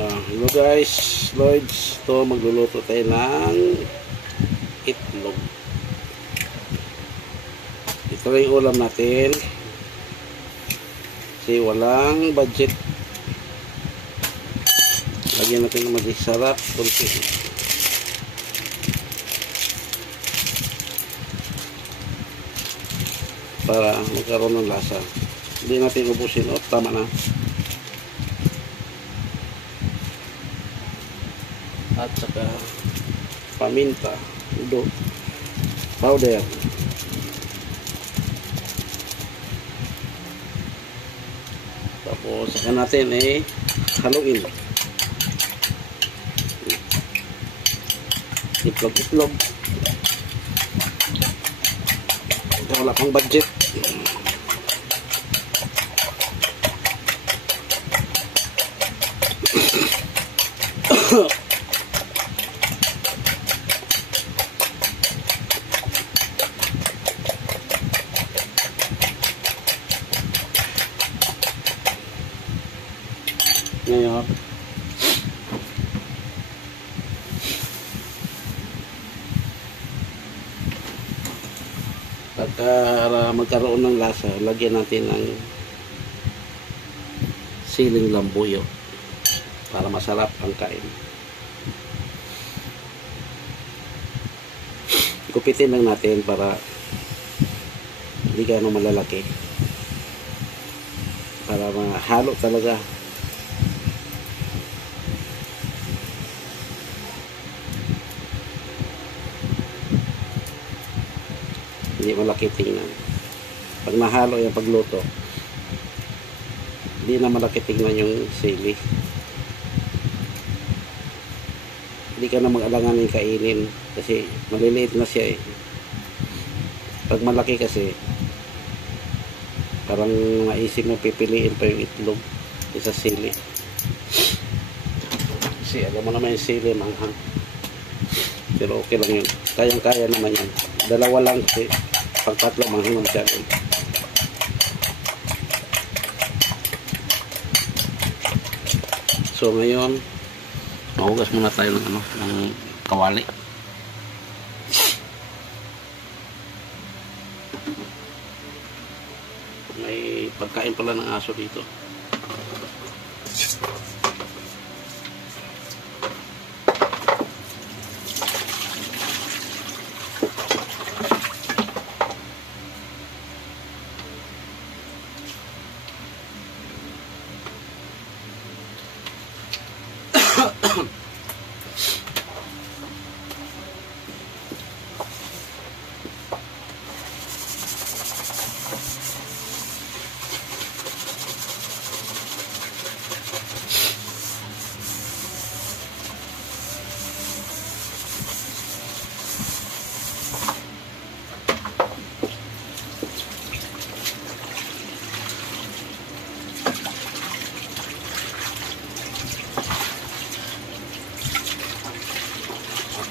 Hello guys, Lloyds. Ito, magluluto tayo ng itlog. Ito lang yung ulam natin. Kasi walang budget. Lagyan natin ng maging sarap. Para magkaroon ng lasa. Hindi natin ubusin. O, tama na. At saka paminta, udo, powder. Tapos saka natin haluin. Itlog. Wala pang budget. Ngayon, para magkaroon ng lasa, lagyan natin ng siling lambuyo para masarap ang kain. Gupitin lang natin para hindi gaano malalaki, para mahalo talaga. Hindi malaki tingnan. Pag nahalo yung pagluto, hindi na malaki tingnan yung sili. Hindi ka na mag-alangan yung kainin kasi maliliit na siya . Pag malaki kasi, parang maisip mo pipiliin pa yung itlog sa sili. Kasi alam mo naman yung sili manghang. Pero okay lang yun. Kayang-kaya naman yan. Dalawa lang kasi pag tatlo manghang masyado. So ngayon, mahugas muna tayo ng kawali. May pagkain pala ng aso dito.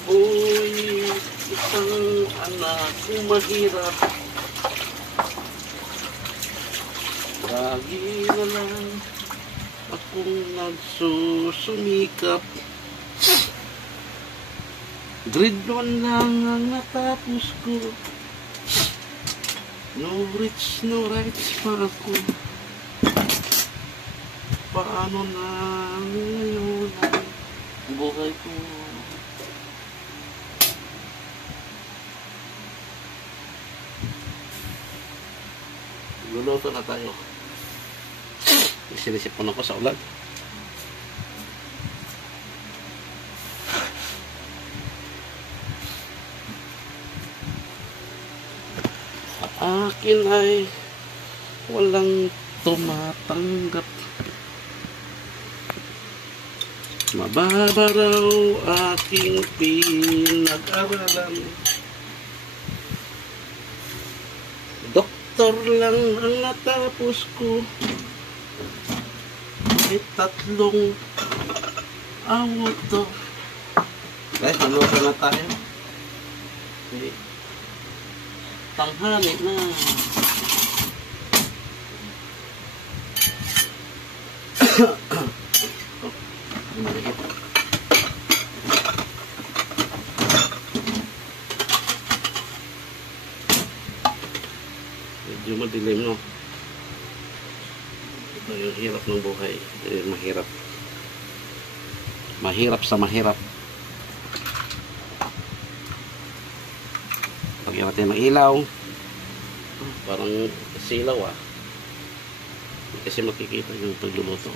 Uy, isang anak kong mahirap. Lagi na lang akong nagsusumikap. Grade 1 lang ang natapos ko. No rich, no rights pa ako. Paano na ngayon ang buhay ko? Luluto na tayo. Isinisipon ako sa ulan. Akin ay walang tumatanggap. Mababa raw aking pinag-aralan. Doktor lang ang natapos ko. May 3 award. Guys, maluto na tayo. Okay. Tanghali na. madilim, no? Ito yung hirap ng buhay. Mahirap. Mahirap sa mahirap. Lagyan natin ng ilaw. Parang silaw, ah. Hindi kasi makikita yung pagluluto.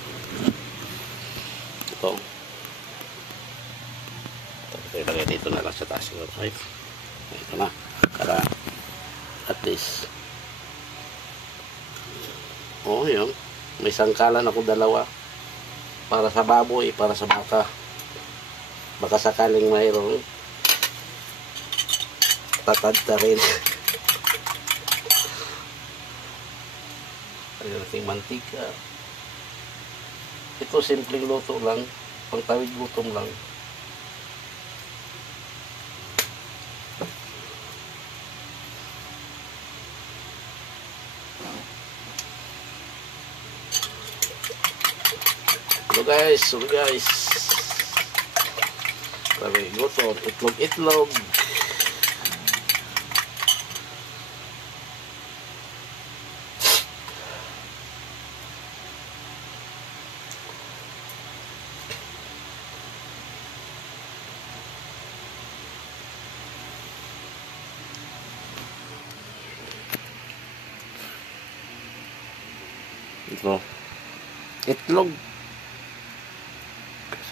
Ito. Ilagay dito na lang sa taas siguro. Ito na. Para at least. Oh, yun. May sangkalan ako dalawa. Para sa baboy, para sa baka. Baka sakaling mayroon. Tatadta rin. Ayun nating mantika. Ito simpleng luto lang. Pangtawid gutom lang. So guys, sabi gutom, itlog. Ito, itlog.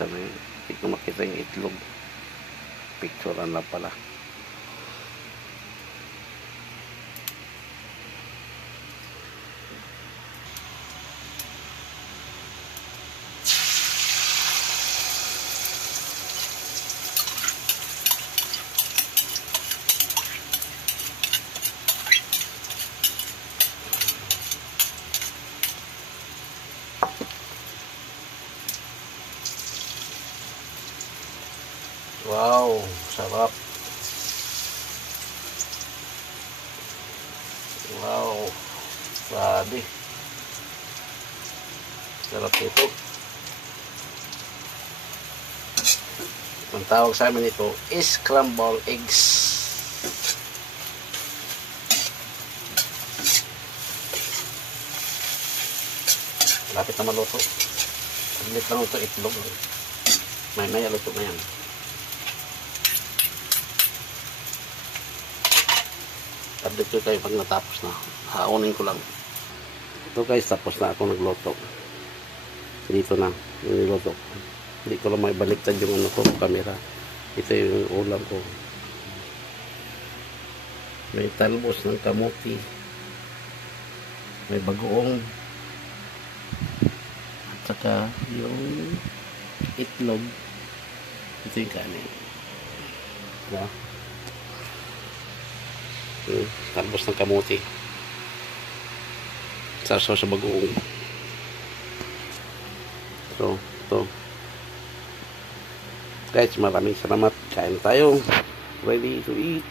Sabi, hindi ko makita yung itlog. Picturean lang pala. Wow, sarap. Wow, grabe. Sarap ito. Ang tawag sa amin ito is scrambled eggs. Lapit na maluto. Paglit lang ito itlog. May luto na yan. Update ko kayo pag natapos na. Haunin ko lang. Ito guys, tapos na ako nagluto. Dito na, yung niluto. Hindi ko lang may baliktad yung ano ko, camera. Ito yung ulam ko. May talbos ng kamuti. May bagoong. At saka yung itlog. Ito yung kanin. Diba? Talbos ng kamuti. Sarso sa bagoong. So, ito. Guys, maraming salamat. Kain tayo. Ready to eat.